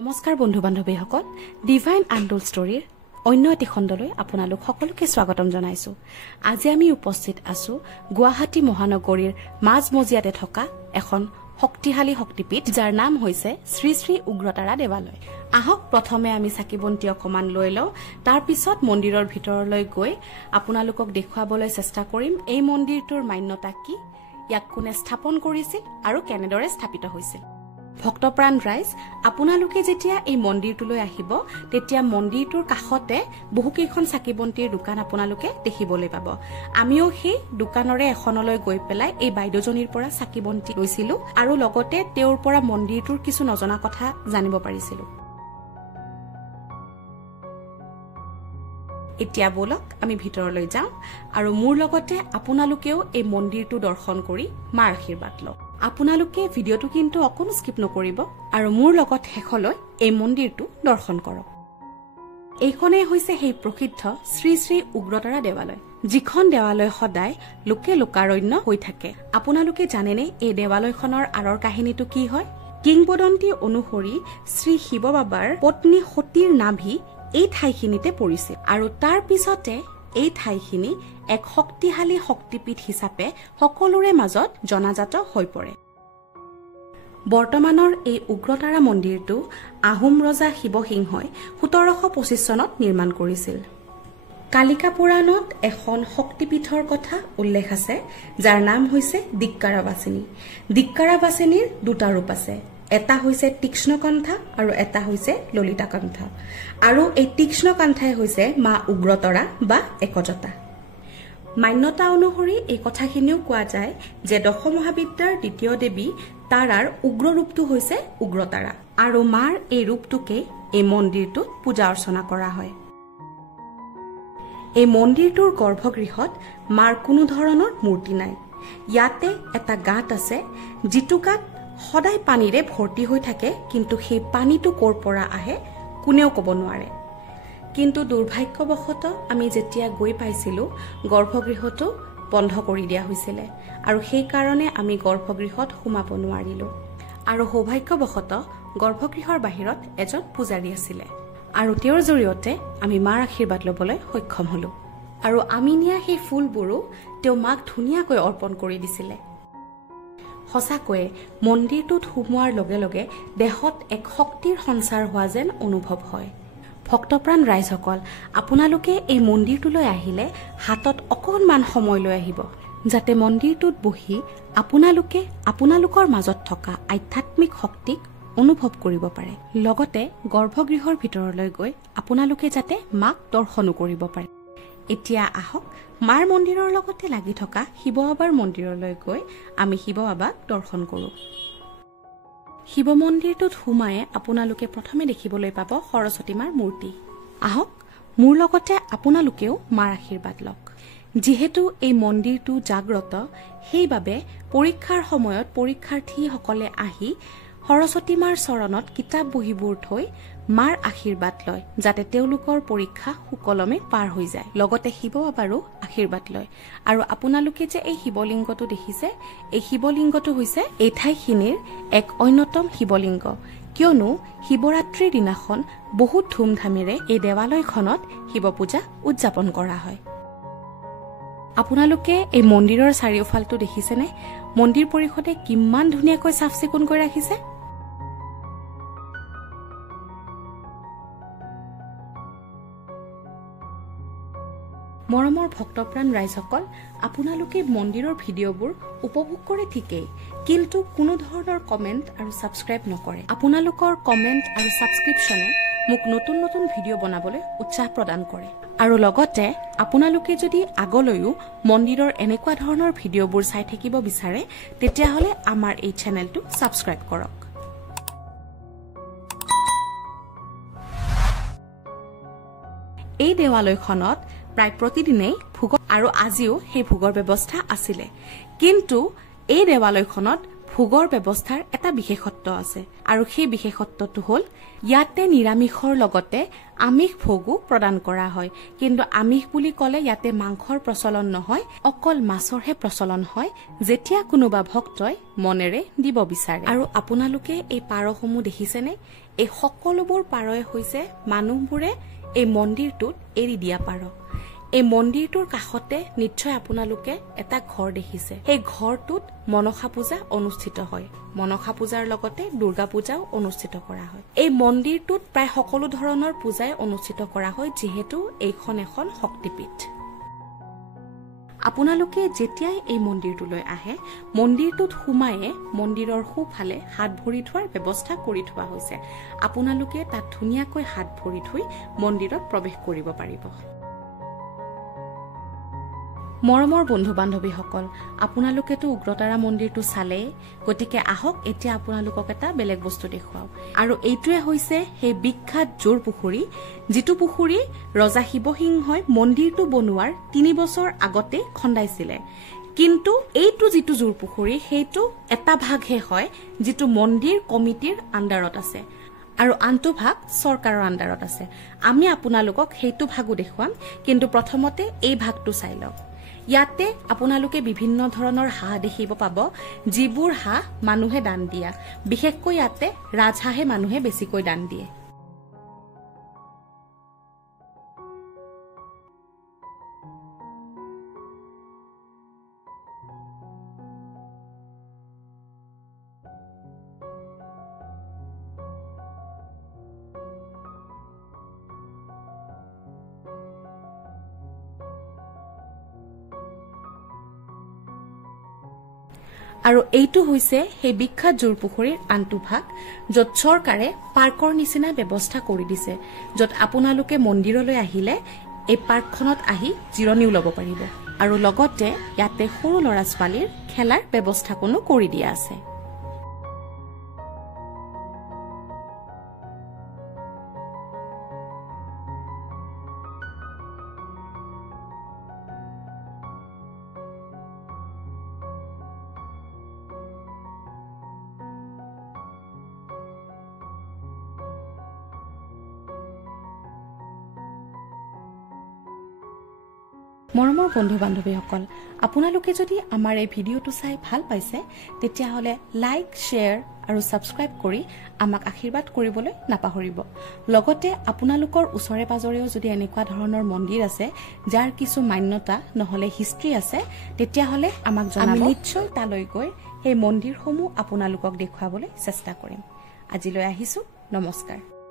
নমস্কাৰ বন্ধু বান্ধৱীসকল, divine untold ষ্টৰীৰ অন্য এটি খণ্ডলৈ আপোনালোক সকলোকে স্বাগতম জনাইছো। আজি আমি উপস্থিত আছো গুৱাহাটী মহানগৰীৰ মাজমজিয়াতে থকা এখন শক্তিশালী শক্তিপীঠ, যাৰ নাম হৈছে শ্ৰী শ্ৰী উগ্ৰতাৰা দেৱালয়। আহক প্ৰথমে আমি চাকিবন্তি অকমান লৈ লওঁ, তাৰ পিছত মন্দিৰৰ ভিতৰলৈ গৈ আপোনালোকক দেখুৱাবলৈ চেষ্টা কৰিম এই মন্দিৰটোৰ মান্যতা কি, ইয়াক কোনে স্থাপন কৰিছিল আৰু কেনেদৰে স্থাপিত হৈছিল। ভক্তপ্ৰাণ ৰাইজ, আপোনালোকে যেতিয়া এই মন্দিৰটোলৈ আহিব তেতিয়া মন্দিৰটোৰ কাষতে বহুকেইখন চাকিবন্তিৰ দোকান আপোনালোকে দেখিবলৈ পাব। আমিও সেই দোকানৰে এখনলৈ গৈ পেলাই এই বাইদেউজনীৰ পৰা চাকিবন্তি লৈছিলো আৰু লগতে তেওঁৰ পৰা মন্দিৰটোৰ কিছু নজনা কথা জানিব পাৰিছিলো। এতিয়া বলক আমি ভিতৰলৈ যাওঁ আৰু মোৰ লগতে আপোনালোকেও এই মন্দিৰটো দৰ্শন কৰি মাৰ আশীৰ্বাদ লওক। আপোনালোকে ভিডিঅ'টো কিন্তু অকণো স্কিপ নকৰিব আৰু মোৰ লগত শেষলৈ এই মন্দিৰটো দৰ্শন কৰক। এইখনেই হৈছে সেই প্ৰসিদ্ধ শ্ৰী শ্ৰী উগ্ৰতাৰা দেৱালয়, যিখন দেৱালয় সদায় লোকে লোকাৰণ্য হৈ থাকে। আপোনালোকে জানেনে এই দেৱালয়খনৰ আঁৰৰ কাহিনীটো কি হয়? কিংবদন্তি অনুসৰি শ্ৰী শিৱ বাবাৰ পত্নী সতীৰ নাভি এই ঠাইখিনিতে পৰিছিল আৰু তাৰ পিছতে এই ঠাইখিনি এক শক্তিশালী শক্তিপীঠ হিচাপে সকলোৰে মাজত জনাজাত হৈ পৰে। বৰ্তমানৰ এই উগ্ৰতাৰা মন্দিৰটো আহোম ৰজা শিৱসিংহই 1725 চনত নিৰ্মাণ কৰিছিল। কালিকা পুৰাণত এখন শক্তিপীঠৰ কথা উল্লেখ আছে, যাৰ নাম হৈছে দিক্কাৰাবাচিনী। দিক্কাৰাবাচিনীৰ দুটা ৰূপ আছে, এটা হৈছে তীক্ষ্ণকণ্ঠা আৰু এটা হৈছে ললিতাকণ্ঠা, আৰু এই তীক্ষ্ণকণ্ঠাই হৈছে মা উগ্ৰতৰা বা একজতা। মান্যতা অনুসৰি এই কথাখিনিও কোৱা যায় যে দশমহাবিদ্যাৰ দ্বিতীয় দেৱী তাৰাৰ উগ্ৰ ৰূপটো হৈছে উগ্ৰতাৰা, আৰু মাৰ এই ৰূপটোকে এই মন্দিৰটোত পূজা অৰ্চনা কৰা হয়। এই মন্দিৰটোৰ গৰ্ভগৃহত মাৰ কোনো ধৰণৰ মূৰ্তি নাই। ইয়াতে এটা গাঁত আছে, যিটো গাঁত সদায় পানীৰে ভৰ্তি হৈ থাকে, কিন্তু সেই পানীটো ক'ৰ পৰা আহে কোনেও ক'ব নোৱাৰে। কিন্তু দুৰ্ভাগ্যবশতঃ আমি যেতিয়া গৈ পাইছিলো গৰ্ভগৃহটো বন্ধ কৰি দিয়া হৈছিলে আৰু সেইকাৰণে আমি গৰ্ভগৃহত সোমাব নোৱাৰিলো। আৰু সৌভাগ্যবশতঃ গৰ্ভগৃহৰ বাহিৰত এজন পূজাৰী আছিলে আৰু তেওঁৰ জৰিয়তে আমি মাৰ আশীৰ্বাদ ল'বলৈ সক্ষম হলো। আৰু আমি নিয়া সেই ফুলবোৰো তেওঁ মাক ধুনীয়াকৈ অৰ্পণ কৰি দিছিলে। সঁচাকৈয়ে মন্দিৰটোত সোমোৱাৰ লগে লগে দেহত এক শক্তিৰ সঞ্চাৰ হোৱা যেন অনুভৱ হয়। ভক্তপ্ৰাণ ৰাইজসকল, আপোনালোকে এই মন্দিৰটোলৈ আহিলে হাতত অকণমান সময় লৈ আহিব, যাতে মন্দিৰটোত বহি আপোনালোকে আপোনালোকৰ মাজত থকা আধ্যাত্মিক শক্তিক অনুভৱ কৰিব পাৰে। লগতে গৰ্ভগৃহৰ ভিতৰলৈ গৈ আপোনালোকে যাতে মাক দৰ্শনো কৰিব পাৰে। এতিয়া আহক মাৰ মন্দিৰৰ লগতে লাগি থকা শিৱ বাবাৰ মন্দিৰলৈ গৈ আমি শিৱ বাবাক দৰ্শন কৰোঁ। শিৱ মন্দিৰটোত সোমায়ে আপোনালোকে প্ৰথমে দেখিবলৈ পাব সৰস্বতী মাৰ মূৰ্তি। আহক মোৰ লগতে আপোনালোকেও মাৰ আশীৰ্বাদ লওক। যিহেতু এই মন্দিৰটো জাগ্ৰত, সেইবাবে পৰীক্ষাৰ সময়ত পৰীক্ষাৰ্থীসকলে আহি সৰস্বতী মাৰ চৰণত কিতাপ বহীবোৰ থৈ মাৰ আশীৰ্বাদ লয়, যাতে তেওঁলোকৰ পৰীক্ষা সুকলমে পাৰ হৈ যায়। লগতে শিৱ বাবাৰো আশীৰ্বাদ লয়। আৰু আপোনালোকে যে এই শিৱলিংগটো দেখিছে, এই শিৱলিংগটো হৈছে এই ঠাইখিনিৰ এক অন্যতম শিৱলিংগ, কিয়নো শিৱৰাত্ৰিৰ দিনাখন বহুত ধুমধামেৰে এই দেৱালয়খনত শিৱ পূজা উদযাপন কৰা হয়। আপোনালোকে এই মন্দিৰৰ চাৰিওফালটো দেখিছেনে? মন্দিৰ পৰিষদে কিমান ধুনীয়াকৈ চাফ চিকুণকৈ ৰাখিছে। মৰমৰ ভক্তপ্ৰাণ ৰাইজসকল, আপোনালোকে মন্দিৰৰ ভিডিঅ'বোৰ উপভোগ কৰে ঠিকেই, কিন্তু কোনো ধৰণৰ কমেণ্ট আৰু ছাবস্ক্ৰাইব নকৰে। আপোনালোকৰ কমেণ্ট আৰু ছাবস্ক্ৰিপশ্যনে মোক নতুন নতুন ভিডিঅ' বনাবলৈ উৎসাহ প্ৰদান কৰে। আৰু লগতে আপোনালোকে যদি আগলৈও মন্দিৰৰ এনেকুৱা ধৰণৰ ভিডিঅ'বোৰ চাই থাকিব বিচাৰে, তেতিয়াহ'লে আমাৰ এই চেনেলটো ছাবস্ক্ৰাইব কৰক। এই দেৱালয়খনত প্ৰায় প্ৰতিদিনেই ভোগ, আৰু আজিও সেই ভোগৰ ব্যৱস্থা আছিলে, কিন্তু এই দেৱালয়খনত ভোগৰ ব্যৱস্থাৰ এটা বিশেষত্ব আছে আৰু সেই বিশেষত্বটো হ'ল ইয়াতে নিৰামিষৰ লগতে আমিষ ভোগো প্ৰদান কৰা হয় কিন্তু আমিষ বুলি ক'লে ইয়াতে মাংসৰ প্ৰচলন নহয় অকল মাছৰহে প্ৰচলন হয় যেতিয়া কোনোবা ভক্তই মনেৰে দিব বিচাৰে আৰু আপোনালোকে এই পাৰসমূহ দেখিছেনে এই সকলোবোৰ পাৰয়ে হৈছে মানুহবোৰে এই মন্দিৰটোত এৰি দিয়া পাৰ এই মন্দিৰটোৰ কাষতে নিশ্চয় আপোনালোকে এটা ঘৰ দেখিছে সেই ঘৰটোত মনসা পূজা অনুষ্ঠিত হয় মনসা পূজাৰ লগতে দুৰ্গা পূজাও অনুষ্ঠিত কৰা হয় এই মন্দিৰটোত প্ৰায় সকলো ধৰণৰ পূজাই অনুষ্ঠিত কৰা হয় যিহেতু এইখন এখন শক্তিপীঠ আপোনালোকে যেতিয়াই এই মন্দিৰটোলৈ আহে মন্দিৰটোত সোমায়ে মন্দিৰৰ সোঁফালে হাত ভৰি ধোৱাৰ ব্যৱস্থা কৰি থোৱা হৈছে আপোনালোকে তাত ধুনীয়াকৈ হাত ভৰি ধুই মন্দিৰত প্ৰৱেশ কৰিব পাৰিব মৰমৰ বন্ধু বান্ধৱীসকল আপোনালোকেতো উগ্ৰতাৰা মন্দিৰটো চালে গতিকে আহক এতিয়া আপোনালোকক এটা বেলেগ বস্তু দেখুৱাও আৰু এইটোৱে হৈছে সেই বিখ্যাত জোৰ পুখুৰী যিটো পুখুৰী ৰজা শিৱসিংহই মন্দিৰটো বনোৱাৰ 3 বছৰ আগতে খন্দাইছিলে কিন্তু এইটো যিটো জোৰ পুখুৰী সেইটো এটা ভাগহে হয় যিটো মন্দিৰ কমিটিৰ আণ্ডাৰত আছে আৰু আনটো ভাগ চৰকাৰৰ আণ্ডাৰত আছে আমি আপোনালোকক সেইটো ভাগো দেখুৱাম কিন্তু প্ৰথমতে এই ভাগটো চাই লওক ইয়াতে আপোনালোকে বিভিন্ন ধৰণৰ হাঁহ দেখিব পাব যিবোৰ হাঁহ মানুহে দান দিয়া বিশেষকৈ ইয়াতে ৰাজহাঁহে মানুহে বেছিকৈ দান দিয়ে আৰু এইটো হৈছে সেই বিখ্যাত জোৰ পুখুৰীৰ আনটো ভাগ য'ত চৰকাৰে পাৰ্কৰ নিচিনা ব্যৱস্থা কৰি দিছে য'ত আপোনালোকে মন্দিৰলৈ আহিলে এই পাৰ্কখনত আহি জিৰণিও ল'ব পাৰিব আৰু লগতে ইয়াতে সৰু ল'ৰা ছোৱালীৰ খেলাৰ ব্যৱস্থা কোনো কৰি দিয়া আছে মৰমৰ বন্ধু বান্ধৱীসকল আপোনালোকে যদি আমাৰ এই ভিডিঅ'টো চাই ভাল পাইছে তেতিয়াহ'লে লাইক শ্বেয়াৰ আৰু সাবস্ক্ৰাইব কৰি আমাক আশীৰ্বাদ কৰিবলৈ নাপাহৰিব লগতে আপোনালোকৰ ওচৰে পাজৰেও যদি এনেকুৱা ধৰণৰ মন্দিৰ আছে যাৰ কিছু মান্যতা নহলে হিষ্ট্ৰী আছে তেতিয়াহ'লে আমাক জনাব আমি নিশ্চয় তালৈ গৈ সেই মন্দিৰসমূহ আপোনালোকক দেখুৱাবলৈ চেষ্টা কৰিম আজিলৈ আহিছো নমস্কাৰ